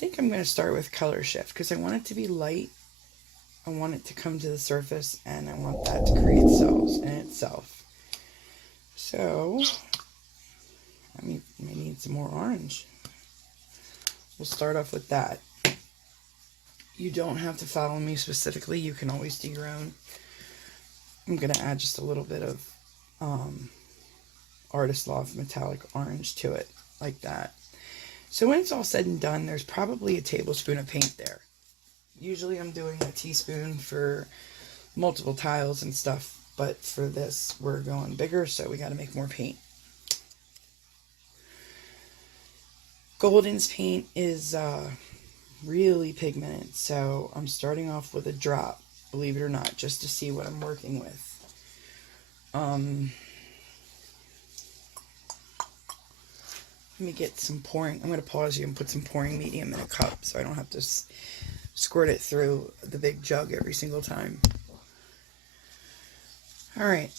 think I'm going to start with color shift because I want it to be light. I want it to come to the surface, and I want that to create cells in itself. So, I may need some more orange. We'll start off with that. You don't have to follow me specifically. You can always do your own. I'm going to add just a little bit of Artist Loft metallic orange to it, like that. So when it's all said and done, there's probably a tablespoon of paint there. Usually I'm doing a teaspoon for multiple tiles and stuff, but for this we're going bigger, so we got to make more paint. Golden's paint is really pigmented, so I'm starting off with a drop, believe it or not, just to see what I'm working with. Let me get some pouring. I'm going to pause you and put some pouring medium in a cup so I don't have to squirt it through the big jug every single time. Alright.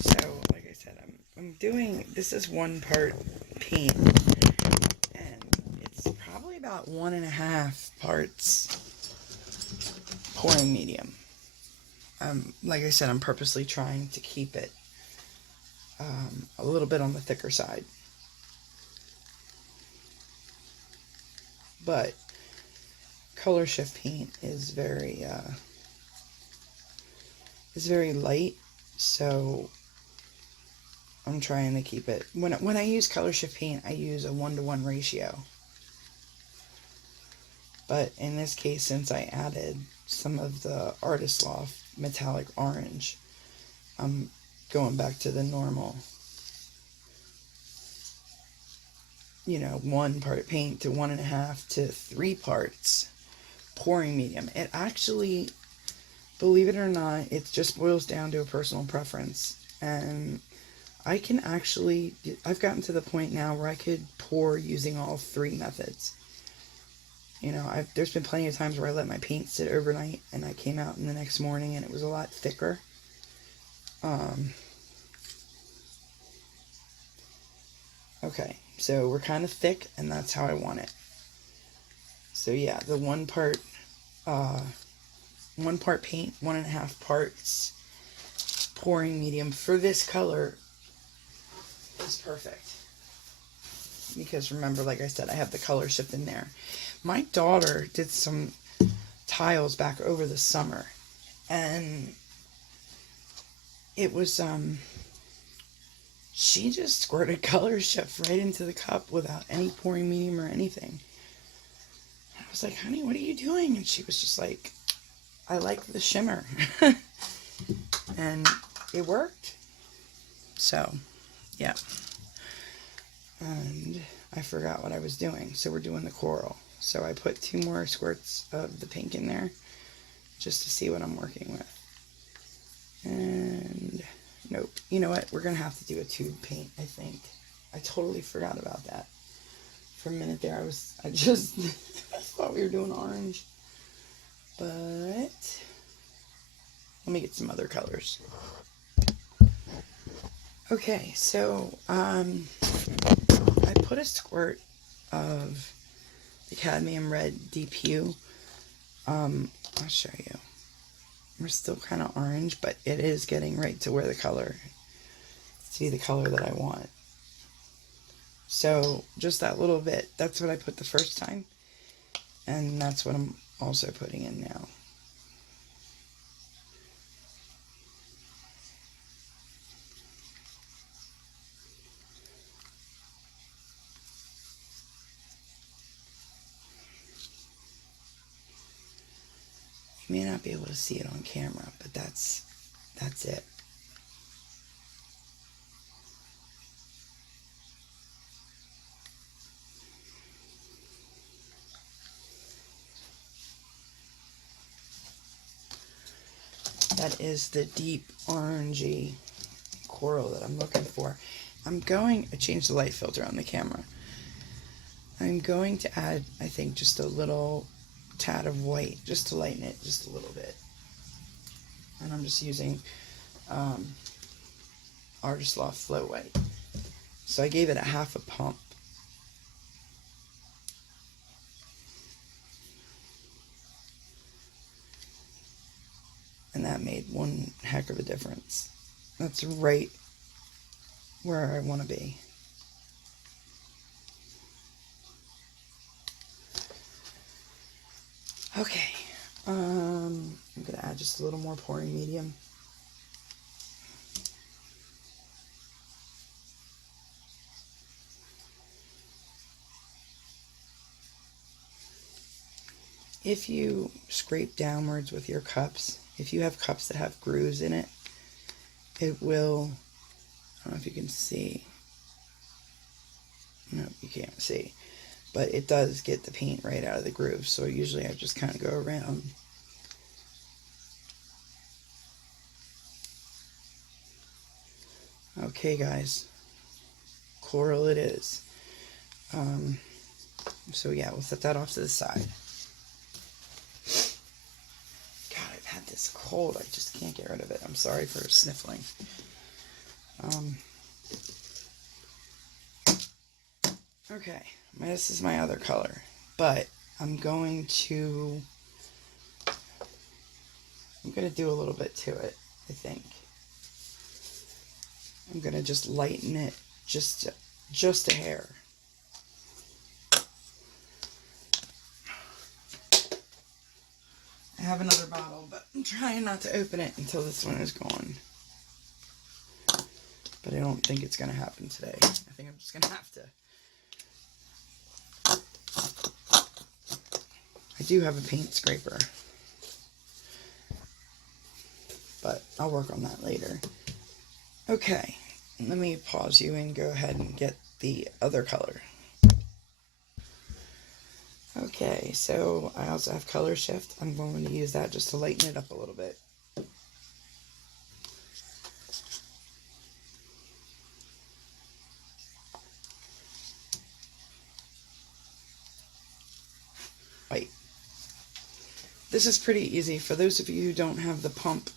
So, like I said, I'm doing, this is 1 part paint, and it's probably about 1.5 parts pouring medium. Like I said, I'm purposely trying to keep it a little bit on the thicker side. But color shift paint is very light, so I'm trying to keep it. When I use color shift paint, I use a 1-to-1 ratio. But in this case, since I added some of the Artist Loft metallic orange, I'm going back to the normal, 1 part paint to 1.5 to 3 parts pouring medium. It actually, believe it or not, it just boils down to a personal preference. And I can actually, I've gotten to the point now where I could pour using all 3 methods. There's been plenty of times where I let my paint sit overnight and I came out in the next morning and it was a lot thicker. Okay, so we're kind of thick, and that's how I want it. So yeah, the 1 part paint, 1.5 parts pouring medium for this color is perfect. Because remember, like I said, I have the color shift in there. My daughter did some tiles back over the summer, and it was, she just squirted color shift right into the cup without any pouring medium or anything. I was like, honey, what are you doing? And she was just like, I like the shimmer. And it worked. So, yeah. And I forgot what I was doing. So we're doing the coral. So I put 2 more squirts of the pink in there just to see what I'm working with. And nope. You know what? We're going to have to do a tube paint, I think. I totally forgot about that. For a minute there, I just I thought we were doing orange. But let me get some other colors. Okay, so I put a squirt of the cadmium red Deep Hue. I'll show you. We're still kind of orange, but it is getting right to where the color, to be the color that I want. So just that little bit, that's what I put the first time, and that's what I'm also putting in now. You may not be able to see it on camera, but that's it. That is the deep orangey coral that I'm looking for. I changed the light filter on the camera. I'm going to add, I think, just a little tad of white just to lighten it just a little bit. And I'm just using Artist Loft Flow White. So I gave it a half a pump. And that made one heck of a difference. That's right where I want to be. Okay, I'm going to add just a little more pouring medium. If you scrape downwards with your cups, if you have cups that have grooves in it, it will, I don't know if you can see, no, you can't see, but it does get the paint right out of the groove. So usually I just kind of go around. Okay guys, coral it is. So yeah, we'll set that off to the side. God, I've had this cold, I just can't get rid of it. I'm sorry for sniffling. Okay, this is my other color, but I'm going to do a little bit to it, I think. I'm going to just lighten it just a hair. I have another bottle, but I'm trying not to open it until this one is gone. But I don't think it's going to happen today. I think I'm just going to have to. I do have a paint scraper, but I'll work on that later. Okay, let me pause you and go ahead and get the other color. Okay, so I also have color shift. I'm going to use that just to lighten it up a little bit. White. This is pretty easy. For those of you who don't have the pump,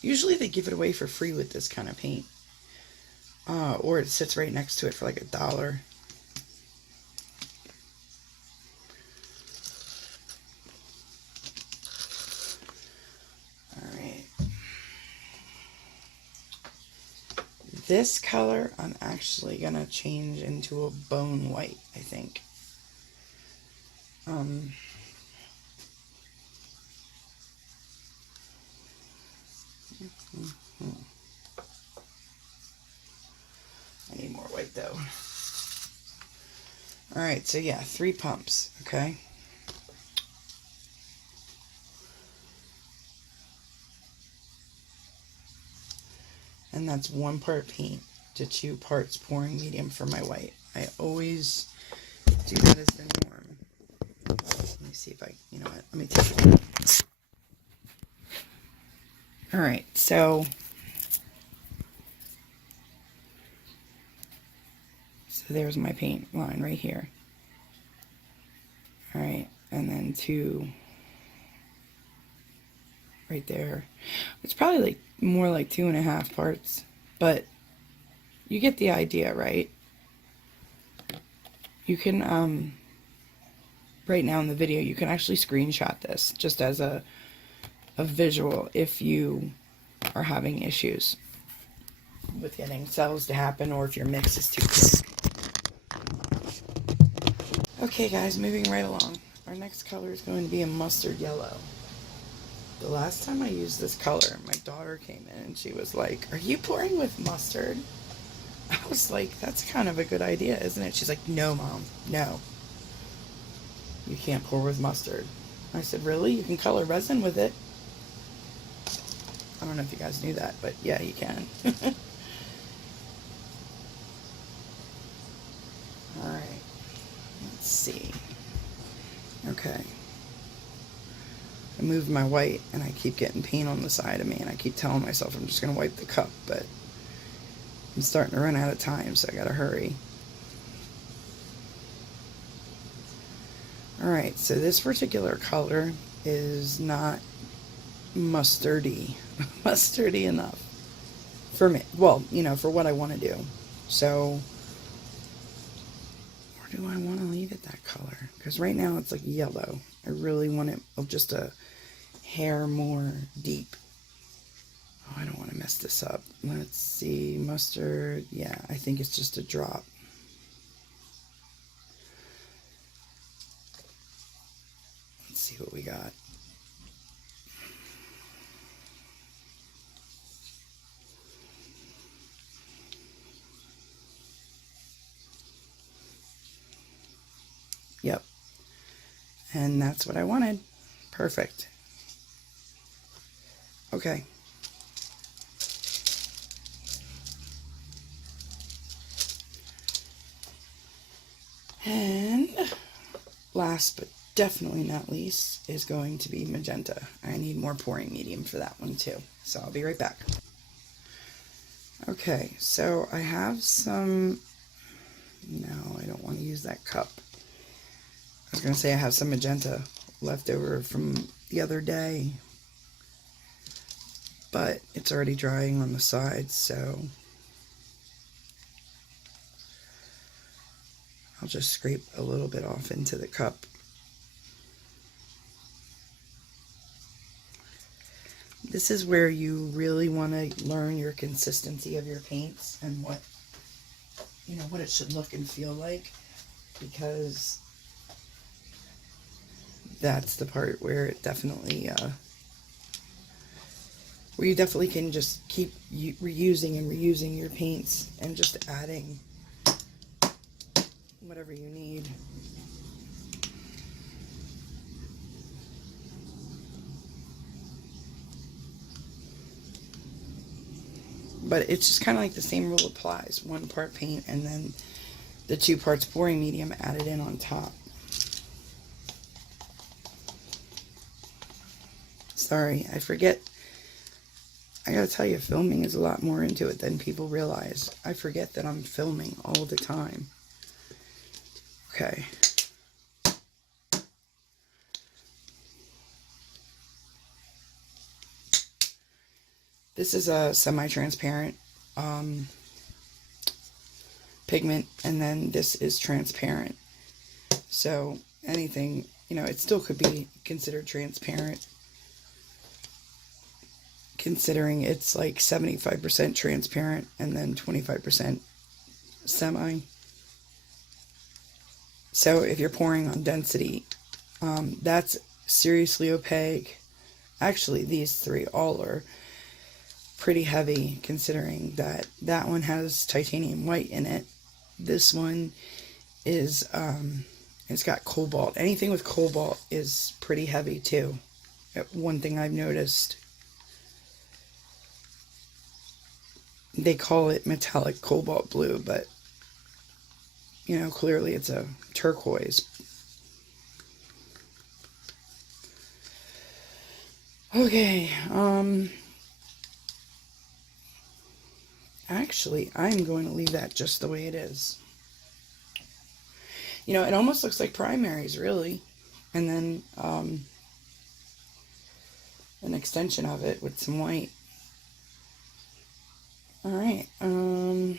usually they give it away for free with this kind of paint. Or it sits right next to it for like $1. Alright. This color I'm actually going to change into a bone white, I think. I need more white though. Alright, so yeah, 3 pumps, okay? And that's 1 part paint to 2 parts pouring medium for my white. I always do that as the norm. Let me see if I, you know what, let me take it. Alright, so there's my paint line right here. Alright, and then 2 right there. It's probably like more like 2.5 parts, but you get the idea, right? You can, right now in the video, you can actually screenshot this just as a visual if you are having issues with getting cells to happen or if your mix is too quick. Okay guys, moving right along. Our next color is going to be a mustard yellow. The last time I used this color, my daughter came in and she was like, "Are you pouring with mustard?" I was like, "That's kind of a good idea, isn't it?" She's like, "No, Mom, no. You can't pour with mustard." I said, "Really? You can color resin with it." I don't know if you guys knew that, but yeah, you can. Alright, let's see. Okay. I moved my white and I keep getting paint on the side of me and I keep telling myself I'm just going to wipe the cup, but I'm starting to run out of time, so I gotta hurry. Alright, so this particular color is not mustardy. Mustardy enough for me. Well, you know, for what I want to do. So, or do I want to leave it that color? Because right now it's like yellow. I really want it just a hair more deep. Oh, I don't want to mess this up. Let's see, mustard. Yeah, I think it's just a drop. Let's see what we got. Yep. And that's what I wanted. Perfect. Okay. And last but definitely not least is going to be magenta. I need more pouring medium for that one too. So I'll be right back. Okay, so I have some, no, I don't want to use that cup. I was going to say I have some magenta left over from the other day, but it's already drying on the sides, so I'll just scrape a little bit off into the cup. This is where you really want to learn your consistency of your paints and what, you know, what it should look and feel like, because that's the part where it definitely, where you definitely can just keep reusing and reusing your paints and just adding whatever you need. But it's just kind of like the same rule applies. 1 part paint and then the 2 parts pouring medium added in on top. Sorry, I forget. I gotta tell you, filming is a lot more into it than people realize. I forget that I'm filming all the time. Okay. This is a semi-transparent pigment, and then this is transparent. So anything, you know, it still could be considered transparent, considering it's like 75% transparent and then 25% semi. So if you're pouring on density, that's seriously opaque. Actually, these 3 all are pretty heavy, considering that that one has titanium white in it. This one is, it's got cobalt. Anything with cobalt is pretty heavy too. One thing I've noticed. They call it metallic cobalt blue, but, you know, clearly it's a turquoise. Okay, actually, I'm going to leave that just the way it is. You know, it almost looks like primaries, really. And then, an extension of it with some white. Alright, I'm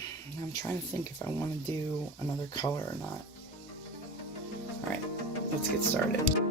trying to think if I want to do another color or not. Alright, let's get started.